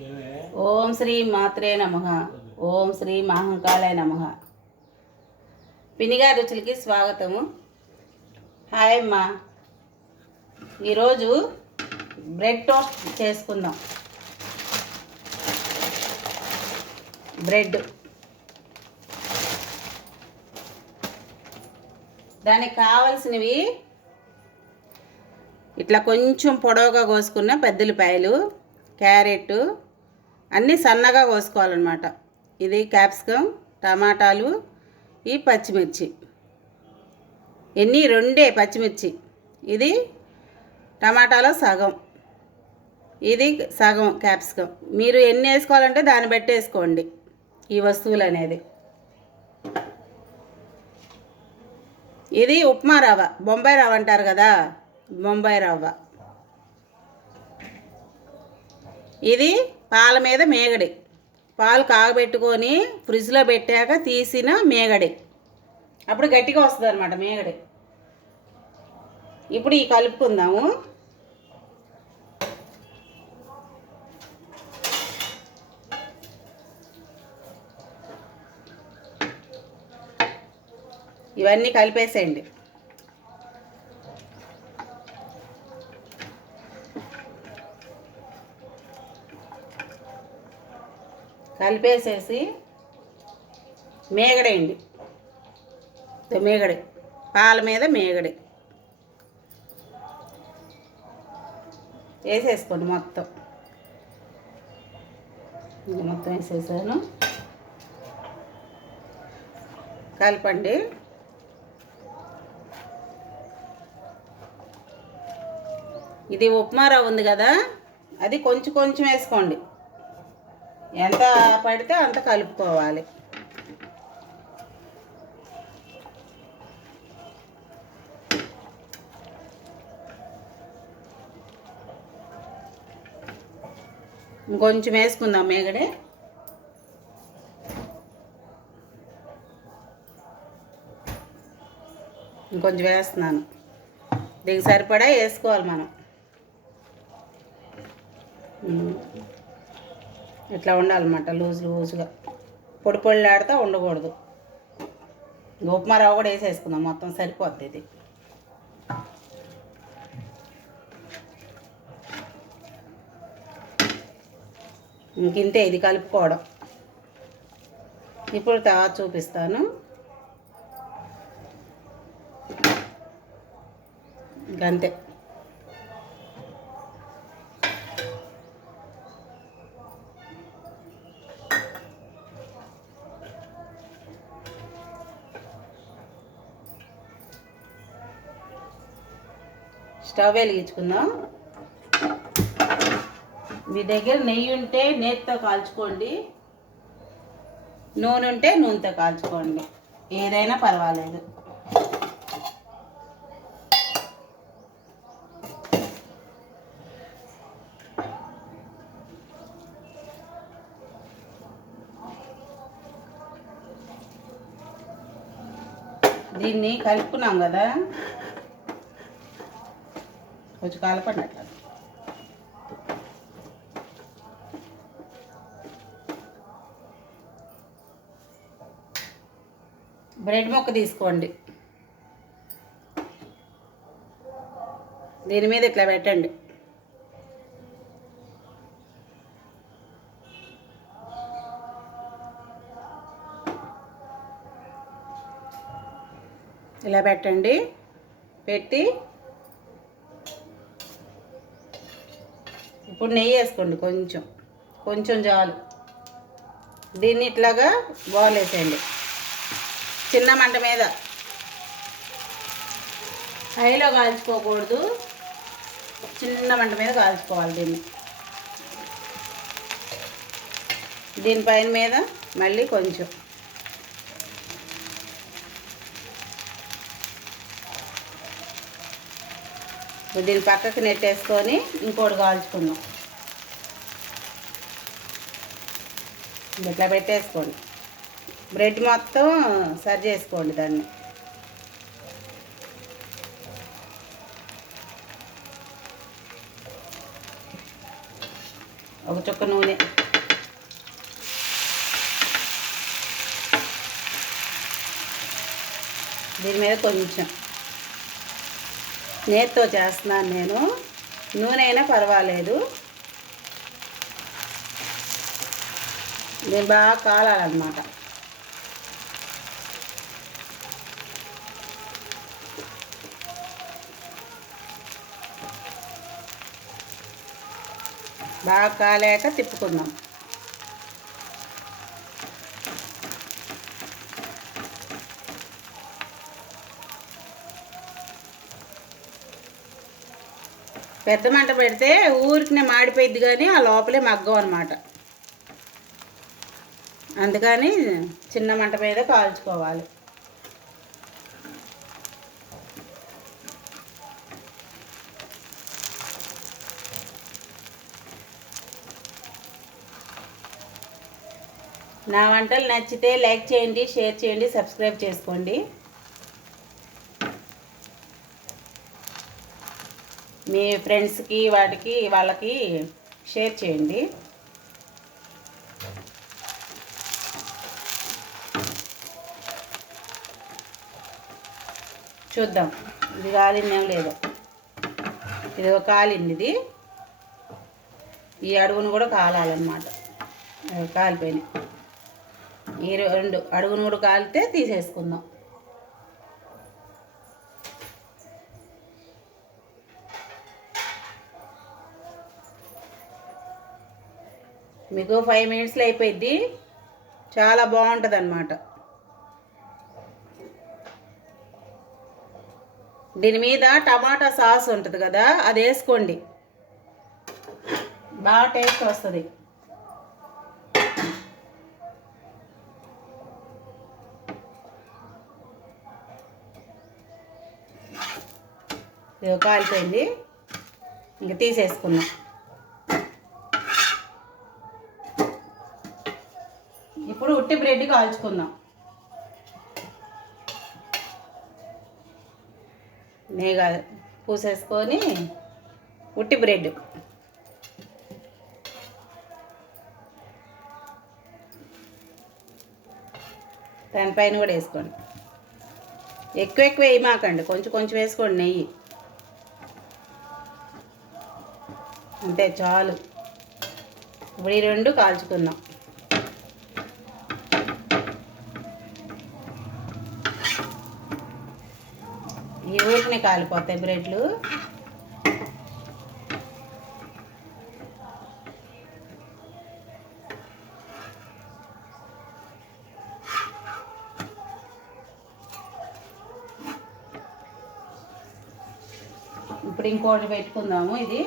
ఓం శ్రీ మాత్రే నమ. ఓం శ్రీ మహంకాళాయ నమ. పినిగా రుచులకి స్వాగతము. హాయ్ అమ్మా. ఈరోజు బ్రెడ్ టోస్ట్ చేసుకుందాం. బ్రెడ్. దానికి కావాల్సినవి ఇట్లా కొంచెం పొడవుగా కోసుకున్న పెద్దలిపాయలు క్యారెట్ అన్నీ సన్నగా కోసుకోవాలన్నమాట. ఇది క్యాప్సికమ్ టమాటాలు ఈ పచ్చిమిర్చి. ఎన్ని రెండే పచ్చిమిర్చి. ఇది టమాటాలో సగం. ఇది సగం క్యాప్సికమ్. మీరు ఎన్ని వేసుకోవాలంటే దాన్ని బట్టి వేసుకోండి ఈ వస్తువులు అనేది. ఇది ఉప్మా రవ్వ. బొంబాయి రవ్వ అంటారు కదా? బొంబాయి రవ్వ. ఇది పాల మీద మేగడి. పాలు కాగబెట్టుకొని ఫ్రిడ్జ్లో పెట్టాక తీసిన మేగడి. అప్పుడు గట్టిగా వస్తుంది అనమాట మేగడి. ఇప్పుడు ఈ కలుపుకుందాము. ఇవన్నీ కలిపేసేయండి. కలిపేసేసి మేగడేయండి ఇదో మేగడే. పాల మీద మేగడే. వేసేసుకోండి మొత్తం. ఇది మొత్తం వేసేసాను. కలపండి. ఇది ఉప్మా రవ్వ ఉంది కదా అది కొంచెం కొంచెం వేసుకోండి. ఎంత పడితే అంత కలుపుకోవాలి. ఇంకొంచెం వేసుకుందాం మేగడే. ఇంకొంచెం వేస్తున్నాను. దీనికి సరిపడా వేసుకోవాలి మనం. ఇట్లా ఉండాలన్నమాట లూజ్ లూజ్గా పొడి పొడిలాడుతూ ఉండకూడదు. ఉప్మా రవ్వ కూడా వేసేసుకుందాం మొత్తం సరిపోద్ది ఇది. ఇంకింతే ఇది కలుపుకోవడం. ఇప్పుడు తర్వాత చూపిస్తాను. ఇంకంతే స్టవ్ వెలిగించుకుందాం. మీ దగ్గర నెయ్యి ఉంటే నేతితో కాల్చుకోండి. నూనె ఉంటే నూనెతో కాల్చుకోండి. ఏదైనా పర్వాలేదు. దీన్ని కలుపుకున్నాం కదా. కొంచెం కలపండి అట్లా. బ్రెడ్ ముక్క తీసుకోండి. దీని మీద ఇట్లా పెట్టండి. ఇలా పెట్టండి. పెట్టి ఇప్పుడు నెయ్యి వేసుకోండి కొంచెం. కొంచెం చాలు. దీన్ని ఇట్లాగా బాల్ వేసేయండి చిన్న మంట మీద. హైలో కాల్చుకోకూడదు. చిన్న మంట మీద కాల్చుకోవాలి దీన్ని. దీనిపైన మీద మళ్ళీ కొంచెం. దీన్ని పక్కకి నెట్టేసుకొని ఇంకోటి కాల్చుకుందాం. ఇట్లా పెట్టేసుకోండి. బ్రెడ్ మొత్తం సరి చేసుకోండి దాన్ని. ఒక చుక్క నూనె. దీని మీద కొంచెం నేతితో చేస్తున్నాను నేను. నూనె అయినా పర్వాలేదు. దీన్ని బాగా కాలాలన్నమాట. బాగా కాలేక తిప్పుకుందాం. పెద్ద మంట పెడితే ఊరికినే మాడిపోయిద్ది కానీ ఆ లోపలే మగ్గం అనమాట అందుకని చిన్న మంట మీద కాల్చుకోవాలి. నా వంటలు నచ్చితే లైక్ చేయండి షేర్ చేయండి సబ్స్క్రైబ్ చేసుకోండి. మీ ఫ్రెండ్స్కి వాటికి వాళ్ళకి షేర్ చేయండి. చూద్దాం. ఇది కాలిందేం లేదో. ఇది ఒక కాలింది ఇది. ఈ అడుగును కూడా కాలాలన్నమాట. కాలిపోయినాయి. ఈ రెండు అడుగును కూడా కాలితే తీసేసుకుందాం. మీకు ఫైవ్ మినిట్స్లో అయిపోయింది చాలా బాగుంటుంది అన్నమాట దీని మీద టమాటా సాస్ ఉంటుంది కదా అది వేసుకోండి. బాగా టేస్ట్ వస్తుంది. ఇది కాలిపోయింది. ఇంక తీసేసుకుందాం ఇప్పుడు ఉట్టి బ్రెడ్ కాల్చుకుందాం. నేగా పూసేసుకొని ఉట్టి బ్రెడ్. దానిపైన కూడా వేసుకోండి. ఎక్కువ ఎక్కువ వేయమాకండి. కొంచెం కొంచెం వేసుకోండి నెయ్యి. అంతే చాలు. ఇప్పుడు ఈ రెండు కాల్చుకుందాం. ఈ కాలిపోతాయి బ్రెడ్లు. ఇప్పుడు ఇంకోటి పెట్టుకుందాము ఇది.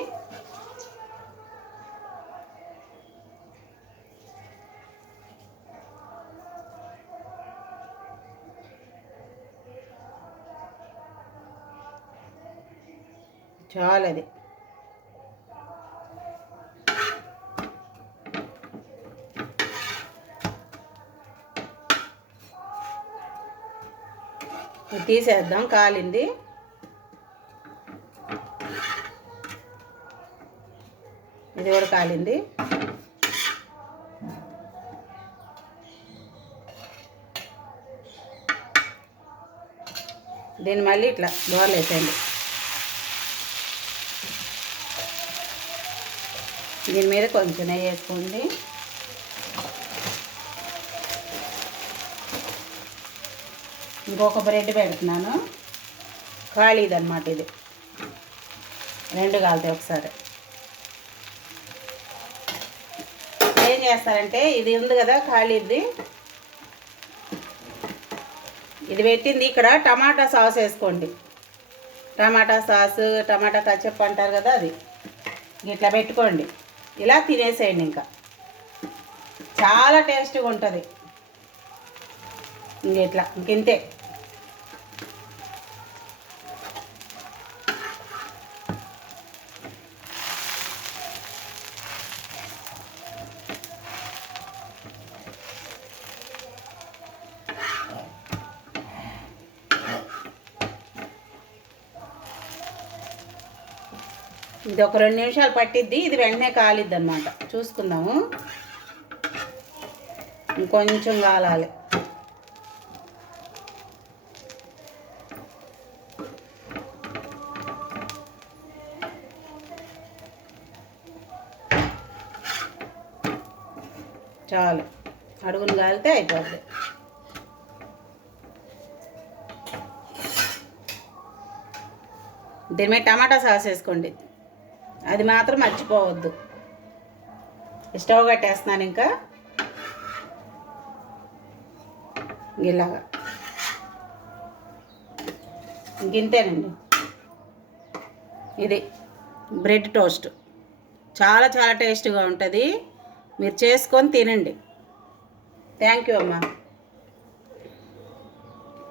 చాలా అది. తీసేద్దాం కాలింది. ఇది కూడా కాలింది. దీన్ని మళ్ళీ ఇట్లా దోరలు దీని మీద కొంచెం నెయ్యి వేసుకోండి. ఇంకొక బ్రెడ్ పెడుతున్నాను. ఖాళీది అనమాట ఇది. రెండు కాలుతాయి ఒకసారి. ఏం చేస్తారంటే ఇది ఉంది కదా ఖాళీది. ఇది పెట్టింది ఇక్కడ టమాటా సాస్ వేసుకోండి. టమాటా సాస్ టమాటా కచ్చప్ అంటారు కదా అది. ఇట్లా పెట్టుకోండి. ఇలా తినేసేయండి ఇంకా. చాలా టేస్టీగా ఉంటుంది. ఇంక ఇట్లా ఇది ఒక రెండు నిమిషాలు పట్టిద్ది ఇది వెంటనే కాలిద్ది అనమాట చూసుకుందాము. ఇంకొంచెం కాలాలి. చాలు. అడుగును కాలితే అయిపోద్ది. దీని మీద టమాటా సాస్ వేసుకోండి. అది మాత్రం మర్చిపోవద్దు. స్టవ్ కట్టేస్తున్నాను ఇంకా. ఇలాగా. ఇంకింతేనండి ఇది బ్రెడ్ టోస్ట్. చాలా చాలా టేస్ట్గా ఉంటుంది. మీరు చేసుకొని తినండి. థ్యాంక్ యూ అమ్మా.